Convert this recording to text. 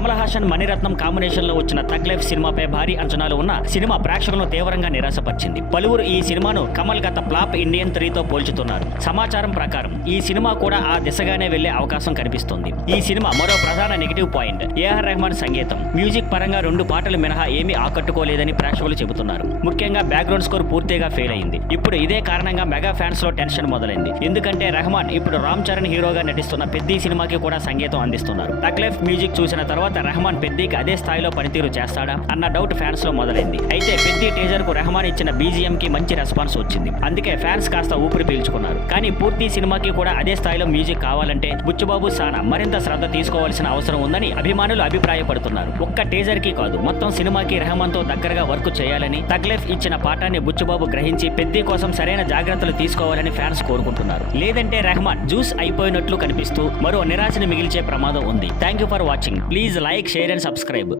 Kamal Haasan Mani Ratnam combination లో వచ్చిన తగ్ లైఫ్ సినిమాపై భారీ అంచనాలు ఉన్న సినిమా ప్రేక్షకులను తీవ్రంగా నిరాశపరిచింది. పలువురు ఈ సినిమాను కమల్ గత ఫ్లాప్ ఇండియన్ 3తో పోల్చుతున్నారు. సమాచారం ప్రకారం ఈ సినిమా కూడా ఆ దిశగానే వెళ్లే అవకాశం కనిపిస్తోంది. ఈ సినిమా మరో ప్రధాన నెగిటివ్ పాయింట్ ఏఆర్ రెహమాన్ సంగీతం. మ్యూజిక్ పరంగా 2 పాటలు మినహా ఏమీ ఆకట్టుకోలేదని ప్రేక్షకులు చెబుతున్నారు. ముఖ్యంగా బ్యాక్గ్రౌండ్ స్కోర్ పూర్తిగా ఫెయిల్ అయింది. ఇప్పుడు ఇదే కారణంగా మెగా ఫ్యాన్స్ లో టెన్షన్ మొదలైంది. ఎందుకంటే రెహమాన్ ఇప్పుడు రామ్ చరణ్ హీరోగా నటిస్తున్న పెద్ది సినిమాకి కూడా సంగీతం అందిస్తున్నారు. తగ్ లైఫ్ మ్యూజిక్ చూసిన తర్వాత రెహమాన్ పెద్దికి అదే స్థాయిలో పనితీరు చేస్తాడా అన్న డౌట్ ఫ్యాన్స్ లో మొదలైంది. అయితే పెద్ది టీజర్ కు రెహమాన్ ఇచ్చిన బీజిఎం కి మంచి రెస్పాన్స్ వచ్చింది. అందుకే ఫ్యాన్స్ కాస్త ఊపిరి పీల్చుకున్నారు. కానీ పూర్తి సినిమాకి కూడా అదే స్థాయిలో మ్యూజిక్ కావాలంటే బుచ్చిబాబు సానా మరింత శ్రద్ధ తీసుకోవాల్సిన అవసరం ఉందని అభిమానులు అభిప్రాయపడుతున్నారు. ఒక్క టీజర్ కి కాదు, మొత్తం సినిమాకి రెహమాన్ తో దగ్గరగా వర్క్ చేయాలని తగ్ లైఫ్ ఇచ్చిన పాఠాన్ని బుచ్చిబాబు గ్రహించి పెద్ది కోసం సరైన జాగ్రత్తలు తీసుకోవాలని ఫ్యాన్స్ కోరుకుంటున్నారు. లేదంటే రెహమాన్ జ్యూస్ అయిపోయినట్లు కనిపిస్తూ మరో నిరాశని మిగిల్చే ప్రమాదం ఉంది. Thank you for watching. Please like, share and subscribe.